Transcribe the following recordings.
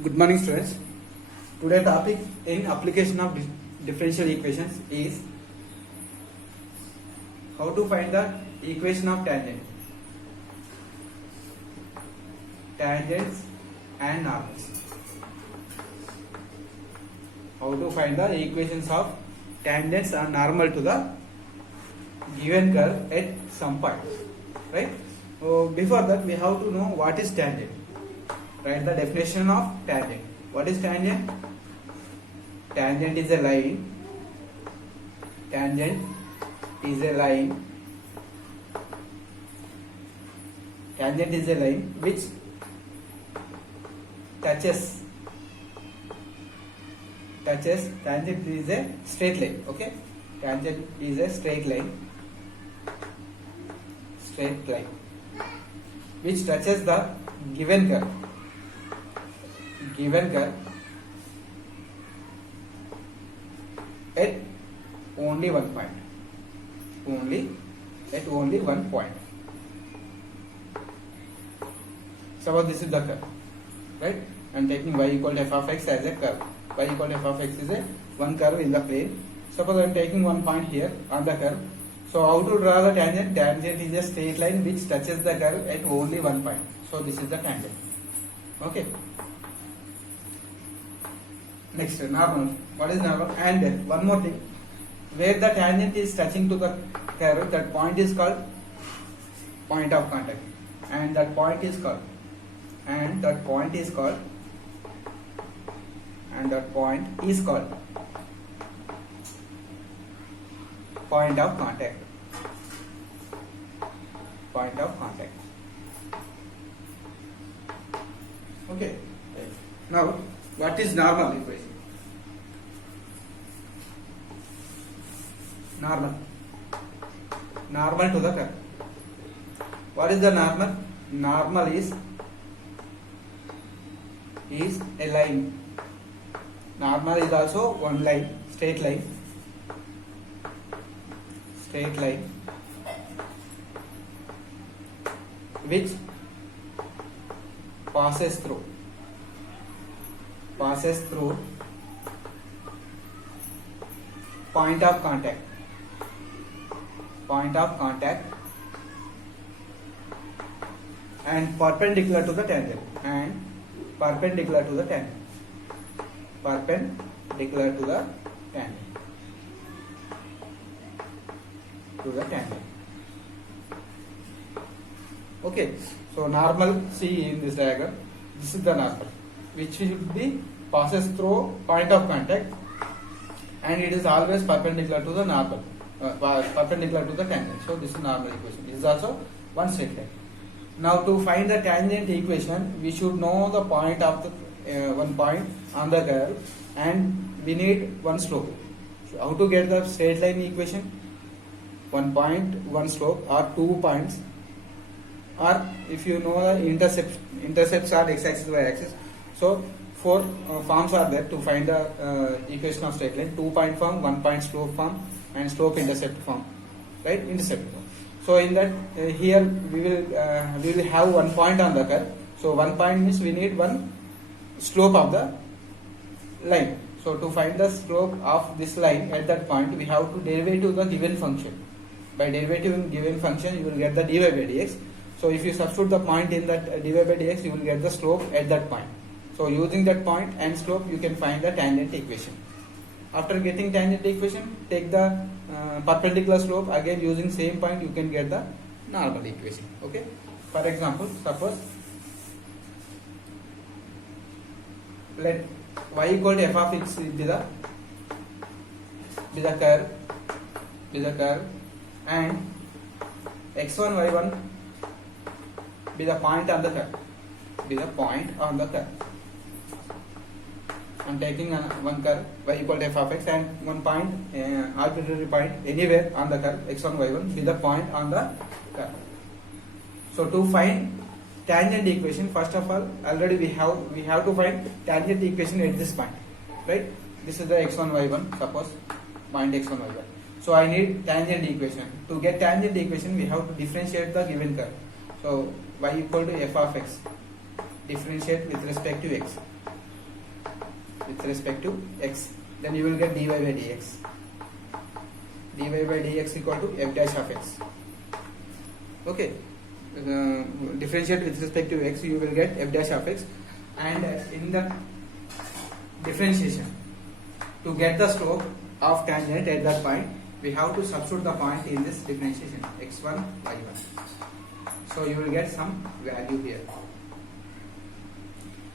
Good morning, students. Today topic in application of differential equations is how to find the equation of tangents and normals. How to find the equations of tangents and normal to the given curve at some point, right? So before that, we have to know what is tangent. Write the definition of tangent. What is tangent? Tangent is a line. Tangent is a line. Tangent is a line which touches. Tangent is a straight line. Okay. Tangent is a straight line. Straight line which touches the given curve. Given curve at only one point. At only one point. Suppose this is the curve, right? I am taking y equal to f of x as a curve. Y equal to f of x is a one curve in the plane. Suppose I am taking one point here on the curve. So how to draw the tangent? Tangent is a straight line which touches the curve at only one point. So this is the tangent. Okay. Next, normal. What is normal? And one more thing. Where the tangent is touching to the curve, that point is called point of contact. And that point is called point of contact. Point of contact. Okay. Now, what is normal equation? Normal to the curve. What is the normal? Normal is a line. Normal is also one line, straight line, which passes through point of contact and perpendicular to the tangent Okay, so normal, see in this diagram, this is the normal which should be passes through point of contact and it is always perpendicular to the normal, perpendicular to the tangent. So this is normal equation. This is also one straight line. Now to find the tangent equation, we should know the point of the one point on the curve and we need one slope. So how to get the straight line equation? One point, one slope, or 2 points, or if you know the intercepts are x-axis, y-axis. So 4 forms are there to find the equation of straight line: 2-point form, 1-point slope form, and slope intercept form, right? Intercept form. So in that here we will have 1 point on the curve. So 1 point means we need one slope of the line. So to find the slope of this line at that point, we have to derive the given function. By derivative given function, you will get the dy by dx. So if you substitute the point in that dy by dx, you will get the slope at that point. So using that point and slope, you can find the tangent equation. After getting tangent equation, take the perpendicular slope. Again, using same point, you can get the normal equation. Okay. For example, suppose let y equal to f of x be the curve, and x1 y1 be the point on the curve. I am taking one curve y equal to f of x and one point, arbitrary point anywhere on the curve x1 y1 be the point on the curve. So to find tangent equation, first of all, already we have to find tangent equation at this point, right? This is the x1 y1, suppose point x1 y1. So I need tangent equation. To get tangent equation, we have to differentiate the given curve. So y equal to f of x, differentiate with respect to x. with respect to x. Then you will get dy by dx. dy by dx equal to f dash of x. Okay. Differentiate with respect to x, you will get f dash of x, and in the differentiation, to get the slope of tangent at that point, we have to substitute the point in this differentiation, x1 y1. So you will get some value here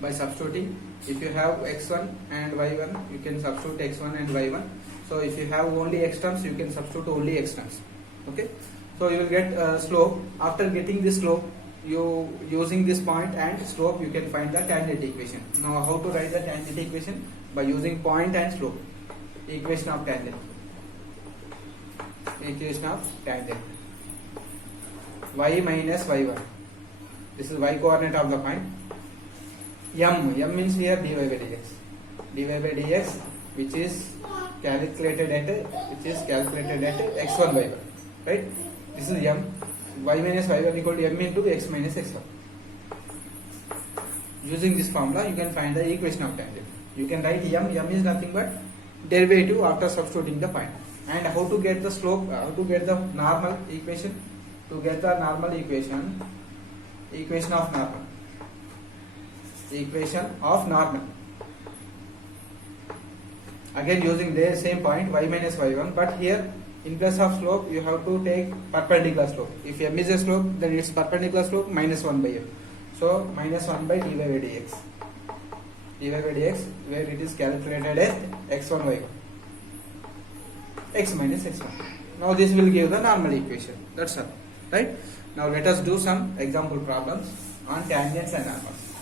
by substituting. If you have x1 and y1, you can substitute x1 and y1. So if you have only x terms, you can substitute only x terms. Okay. So you will get slope. After getting this slope, you using this point and slope, you can find the tangent equation. Now how to write the tangent equation? By using point and slope. Equation of tangent. Equation of tangent. Y minus y1. This is y coordinate of the point. M means here dy by dx. dy by dx, which is calculated at x1 y1. Right? This is m. Y minus y1 equal to m into x minus x1. Using this formula, you can find the equation of tangent. You can write m. M is nothing but derivative after substituting the point. And how to get the slope? How to get the normal equation? To get the normal equation, equation of normal. Equation of normal. Again using the same point, y minus y1, but here in place of slope you have to take perpendicular slope. If m is a slope, then its perpendicular slope minus 1 by m. So minus 1 by dy by dx. dy by dx, where it is calculated as x1 y1. X minus x1. Now this will give the normal equation. That's all. Right? Now let us do some example problems on tangents and normals.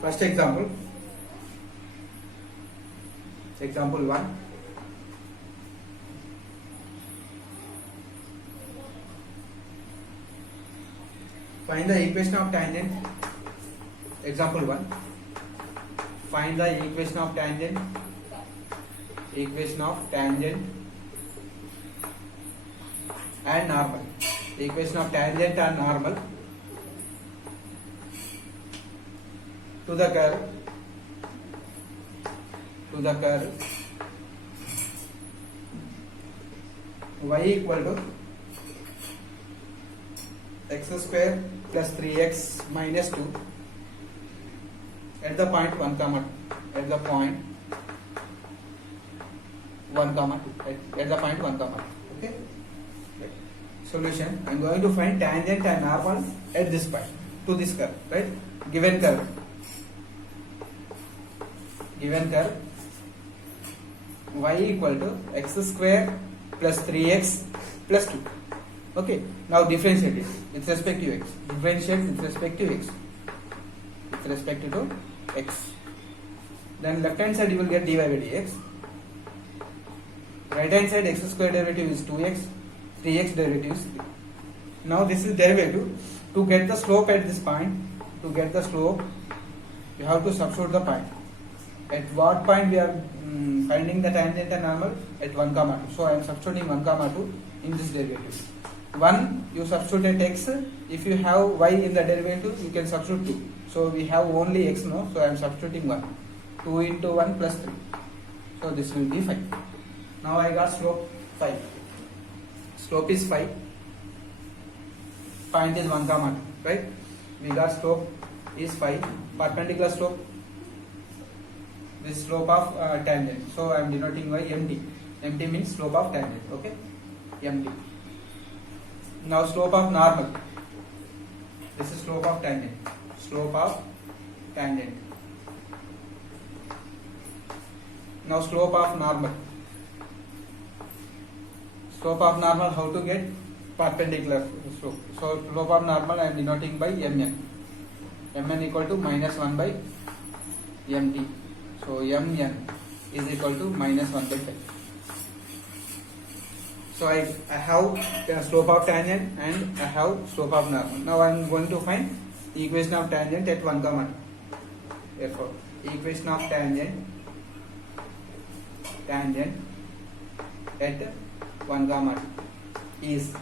First example. Example 1. Find the equation of tangent. Example 1. Find the equation of tangent. Equation of tangent and normal. Equation of tangent and normal to the curve. To the curve y equal to x square plus 3x minus 2 at the point 1 comma 2. At the point 1 comma 2. At the point 1 comma 2. Okay. Right. Solution. I am going to find tangent and normal at this point to this curve. Right. Given curve. Given curve y equal to x square plus 3x plus 2. Okay. Now differentiate it with respect to x. Differentiate with respect to x. With respect to x. Then left hand side you will get dy by dx. Right hand side x square derivative is 2x. 3x derivative is 3. Now this is derivative. To get the slope at this point, to get the slope, you have to substitute the point. At what point we are finding the tangent and normal? At 1 comma 2. So I am substituting 1 comma 2 in this derivative. 1 you substitute at x. If you have y in the derivative, you can substitute 2. So we have only x now. So I am substituting 1. 2 into 1 plus 3. So this will be 5. Now I got slope 5. Slope is 5. Point is 1 comma 2. Right? We got slope is 5. Perpendicular slope. This slope of tangent. So I am denoting by MT. MT means slope of tangent. Okay? MT. Now slope of normal. This is slope of tangent. Slope of tangent. Now slope of normal. Slope of normal, how to get? Perpendicular slope. So slope of normal I am denoting by Mn. Mn equal to minus 1 by Mt. So Mn is equal to minus 1 by 5. So I have the slope of tangent and I have slope of normal. Now I am going to find the equation of tangent at 1 comma 2. Therefore, equation of tangent at 1 comma 2 is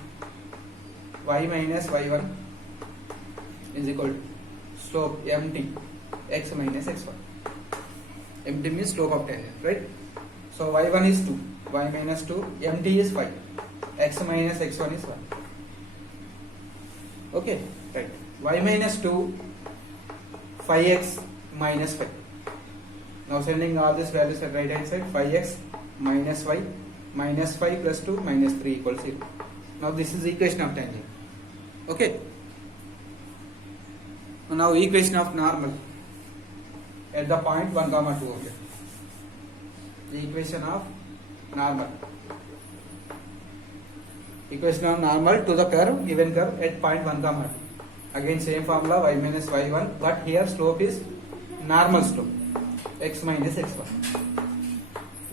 y minus y1 is equal to slope mt x minus x1. Mt means slope of tangent, right? So y1 is 2, y minus 2, mt is 5, x minus x1 is 1. Okay, right. Y minus 2, 5x minus 5. Now sending all these values at right hand side, 5x minus y, minus 5 plus 2 minus 3 equals 0. Now this is the equation of tangent. Okay. Now equation of normal at the point 1 comma 2. Okay. The equation of normal. Equation of normal to the curve, given curve at point 1 comma 2. Again same formula, y minus y1, but here slope is normal slope, x minus x1.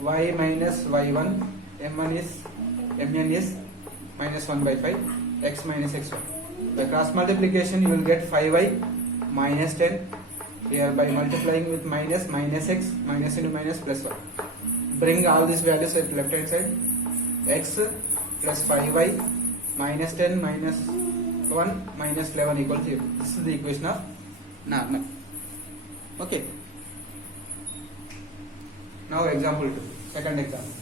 Y minus y1, mn is minus 1 by 5, x minus x1. By cross multiplication you will get 5y minus 10. Here by multiplying with minus, minus x, minus into minus plus 1. Bring all these values at left hand side. X plus 5y minus 10 minus 1 minus 11 equals 0. This is the equation of normal. Okay. Now example 2. Second example.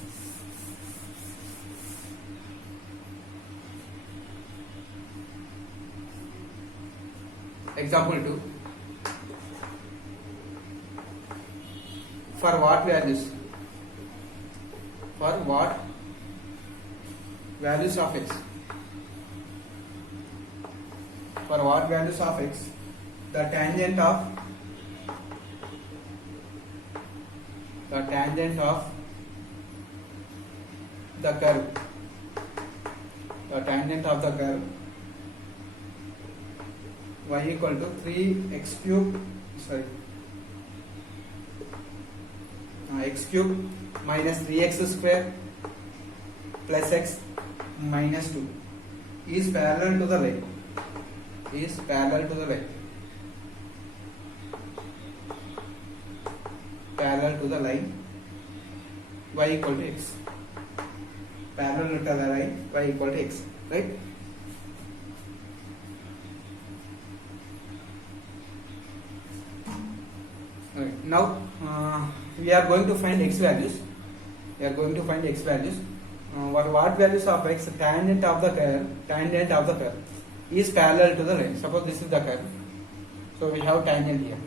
Example 2. For what values? For what values of x? For what values of x? The tangent of the curve. The tangent of the curve y equal to 3x cube. X cube minus 3x square plus x minus 2 is parallel to the line. Is parallel to the line. Parallel to the line y equal to x. Parallel to the line y equal to x. Right? Right. Now we are going to find x values. What values of x? Tangent of the curve is parallel to the line. Suppose this is the curve. So we have tangent here.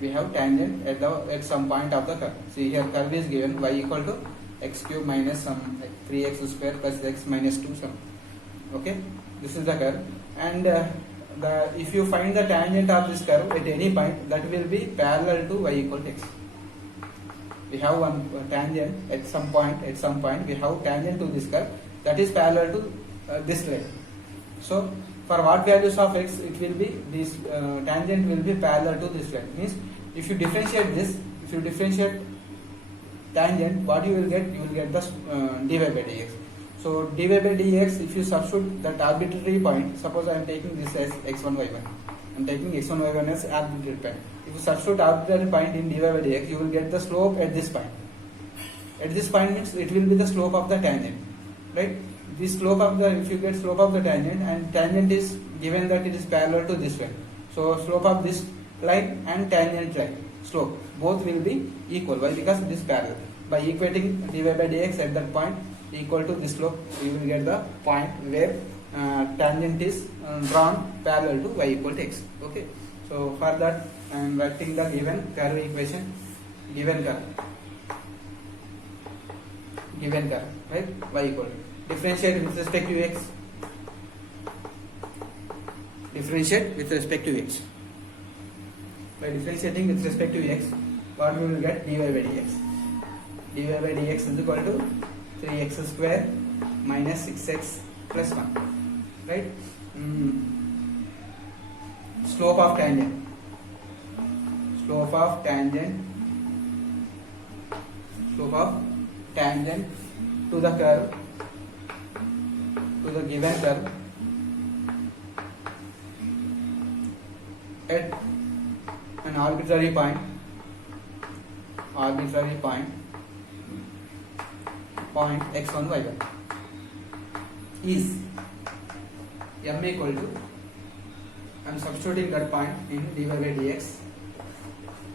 We have tangent at some point of the curve. See here curve is given y equal to x cube minus some 3x square plus x minus 2 some. Okay, this is the curve, and if you find the tangent of this curve at any point, that will be parallel to y equal to x. We have one tangent at some point. We have tangent to this curve that is parallel to this line. So for what values of x, it will be this tangent will be parallel to this line. Means if you differentiate this, tangent, what you will get? You will get the dy by dx. So dy by dx, if you substitute that arbitrary point, suppose I am taking this as x1 y1. I am taking x1 y1 as arbitrary point. If you substitute arbitrary point in dy by dx, you will get the slope at this point. At this point means it will be the slope of the tangent, right? This slope of the, if you get slope of the tangent, and tangent is given that it is parallel to this line. So slope of this line and tangent line slope both will be equal. Why? Because it is parallel. By equating dy by dx at that point equal to this slope, you will get the point where tangent is drawn parallel to y equal to x. Okay. So for that I am writing the given curve equation. Given curve, right? Y equal to, differentiate with respect to x. By differentiating with respect to x, what we will get? Dy by dx. Dy by dx is equal to 3x square minus 6x plus 1. Right? Slope of tangent to the curve, to the given curve at an arbitrary point x1 y1 is m equal to I am substituting that point in dy by dx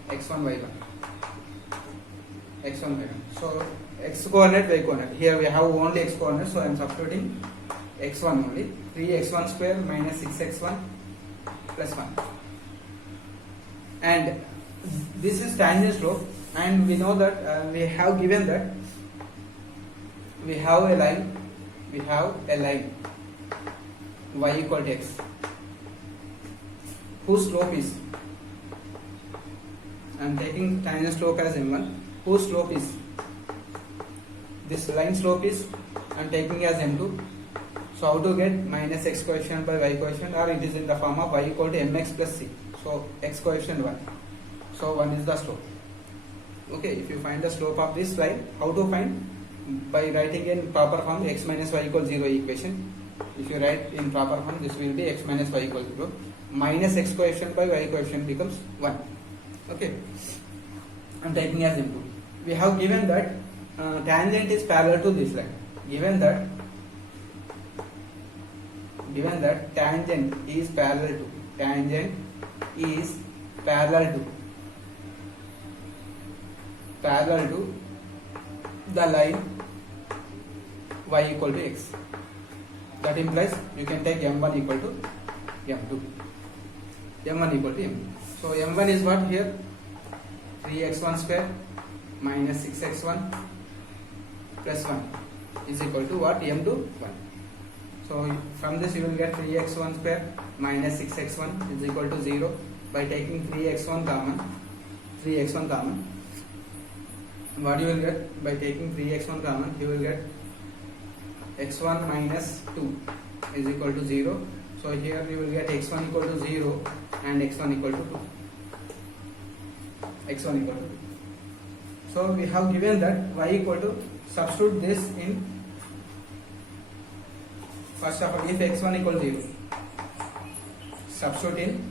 x1 y1 x1 y1. So x coordinate, y coordinate. Here we have only x coordinate, so I am substituting x1 only. 3x1 square minus 6x1 plus 1. And this is tangent slope, and we know that we have given that we have a line y equal to x whose slope is, I am taking tangent slope as m1, whose slope is, this line slope is, I am taking as m2. So how to get minus x coefficient by y coefficient, or it is in the form of y equal to mx plus c. So x coefficient 1. So 1 is the slope. Okay, if you find the slope of this line, how to find? By writing in proper form x minus y equals 0 equation. If you write in proper form, this will be x minus y equals 0. Minus x coefficient by y coefficient becomes 1. Okay, I am taking as input. We have given that tangent is parallel to this line. Given that tangent is parallel to the line y equal to x. That implies you can take m1 equal to m2. m1 equal to m2. So m1 is what here? 3x1 square minus 6x1 plus 1 is equal to what? m2 1. So from this you will get 3x1 square minus 6x1 is equal to 0. By taking 3x1 common, what you will get? By taking 3x1 common, you will get x1 minus 2 is equal to 0. So here you will get x1 equal to 0 and x1 equal to 2. x1 equal to 2. So we have given that y equal to, substitute this in, first of all, if x1 equal to 0, substitute in,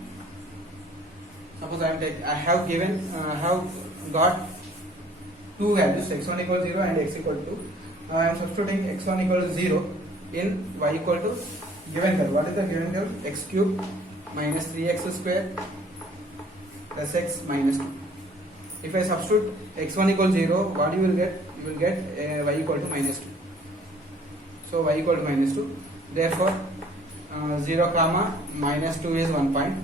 suppose I have got two values, x1 equal to 0 and x equal to 2. Now I am substituting x1 equal to 0 in y equal to given curve. What is the given curve? X cube minus 3x square plus x minus 2. If I substitute x1 equal to 0, what you will get? You will get y equal to minus 2. So y equal to minus 2. Therefore, 0 comma minus 2 is 1 point.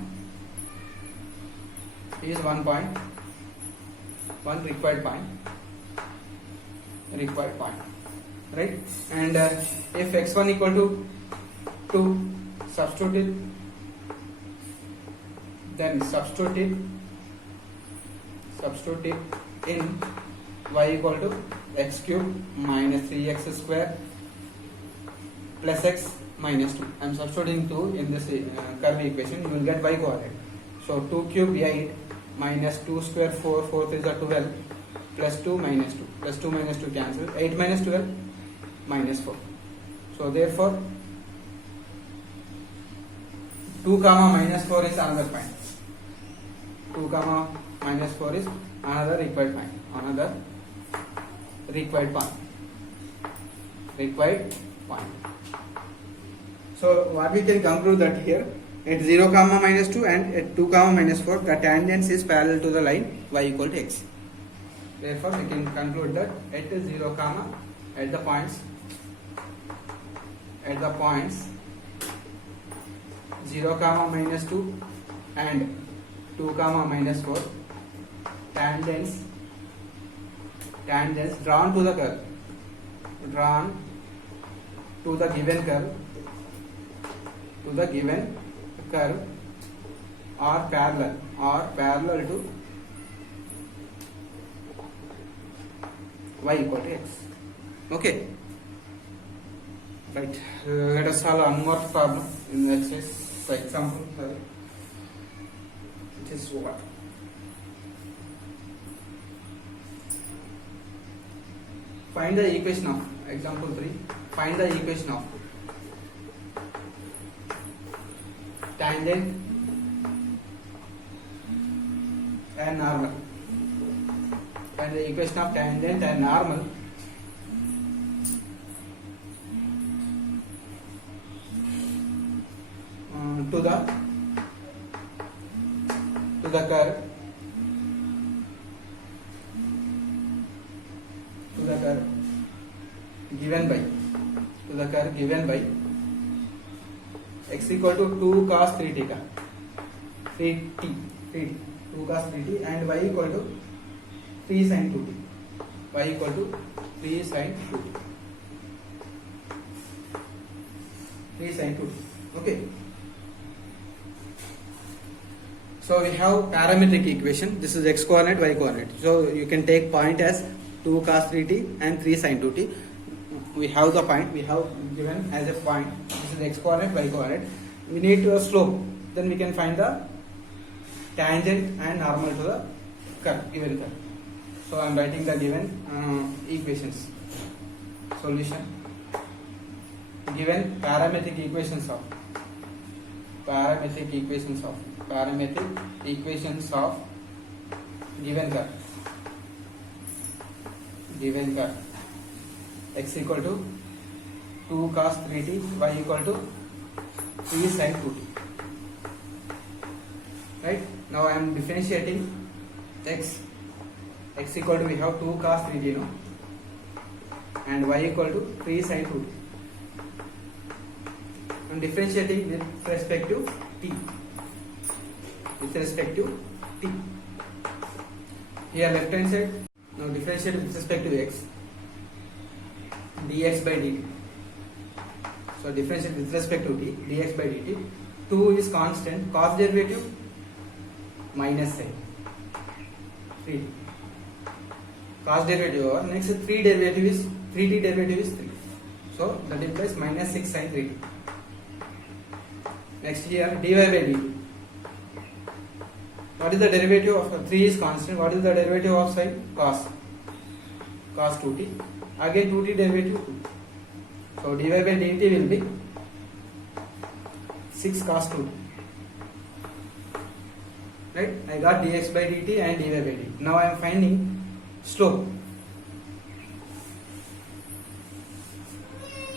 Is 1 point. One required point. Right? And if x1 equal to 2, substitute it. Then substitute it in y equal to x cube minus 3x square plus x minus 2. I am substituting 2 in this curve equation. You will get y coordinate. So 2 cube 8 minus 2 square 4, 4 is a 12 plus 2 minus 2 plus 2 minus 2 cancel. 8 minus 12 minus 4. So therefore 2 comma minus 4 is another point. 2 comma minus 4 is another required point. Required point. So what we can conclude that here at 0 comma minus 2 and at 2 comma minus 4 the tangent is parallel to the line y equal to x. Therefore we can conclude that at 0 comma at the points 0 comma minus 2 and 2 comma minus 4 tangents drawn to the given curve are parallel to y equal to x. Okay, right. Let us solve one more problem in the exercise. So example, which is what? Find the equation of example 3. Find the equation of tangent and normal. Find the equation of tangent and normal to the the curve given by x equal to 2 cos 3t का 3t 2 cos 3t and y equal to 3 sin 2t, y equal to 3 sin 2t, 3 sin 2t. Okay, so we have parametric equation. This is x coordinate, y coordinate, so you can take point as 2 cos 3t and 3 sin 2t. We have the point, we have given as a point. This is x coordinate, y coordinate. We need a slope, then we can find the tangent and normal to the curve, given curve. So I am writing the given equations. Solution: given parametric equations of given curve x equal to 2 cos 3t, y equal to 3 sin 2t. Right, now I am differentiating x equal to, we have 2 cos 3t, no, and y equal to 3 sin 2t. I am differentiating with respect to t. Here left hand side, now differentiate with respect to x, dx by dt. So differentiate with respect to t, dx by dt. 2 is constant, cos derivative minus sin 3. Cos derivative over, next 3 derivative is 3t derivative is 3. So that implies minus 6 sin 3t. Next here dy by dt. What is the derivative of 3 is constant? What is the derivative of sin? Cos 2t. Again 2t derivative 2. So dy by dt will be 6 cos 2t. Right? I got dx by dt and dy by dt. Now I am finding slope.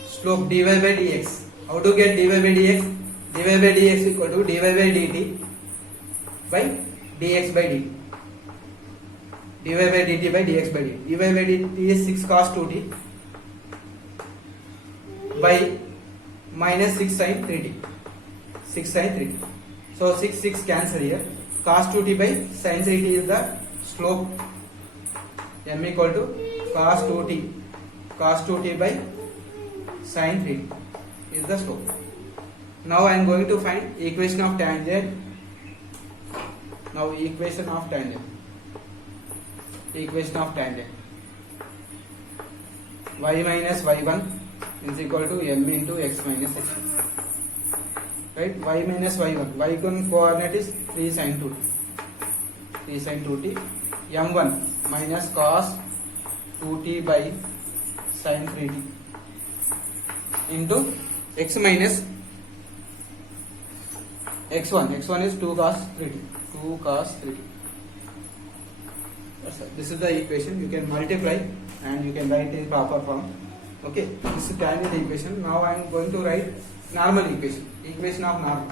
Slope dy by dx. How to get dy by dx? Dy by dx equal to dy by dt by dx by dt. Dy by dt by dx by dt. Dy by dt is 6 cos 2t by minus 6 sin 3t. 6 sin 3t. So 6 cancel here. Cos 2t by sin 3t is the slope. M equal to cos 2t by sin 3t is the slope. Now I am going to find equation of tangent. Now equation of tangent y minus y1 is equal to m into x minus x1. Right, y minus y1, y1 coordinate is 3 sin 2t, m1 minus cos 2t by sin 3t into x minus x1 is 2 cos 3t. This is the equation. You can multiply and you can write in proper form. Okay, this is tangent equation. Now I am going to write normal equation of normal.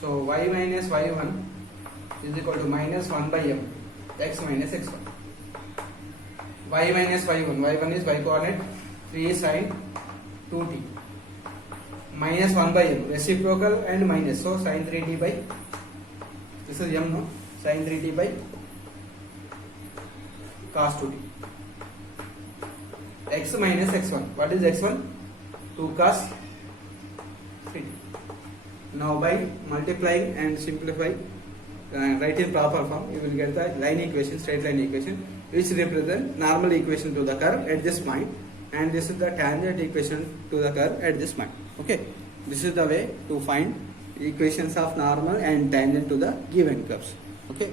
So y minus y1 is equal to minus 1 by m x minus x1. Y minus y1 is y coordinate 3 sin 2t minus 1 by m, reciprocal and minus, so sin 3t by, this is m, no, sin 3t by cos 2t. X minus x1, what is x1? 2 cos 3t. Now by multiplying and simplify and write in proper form, you will get the line equation, straight line equation, which represent normal equation to the curve at this point, and this is the tangent equation to the curve at this point. Okay, this is the way to find equations of normal and tangent to the given curves. Okay.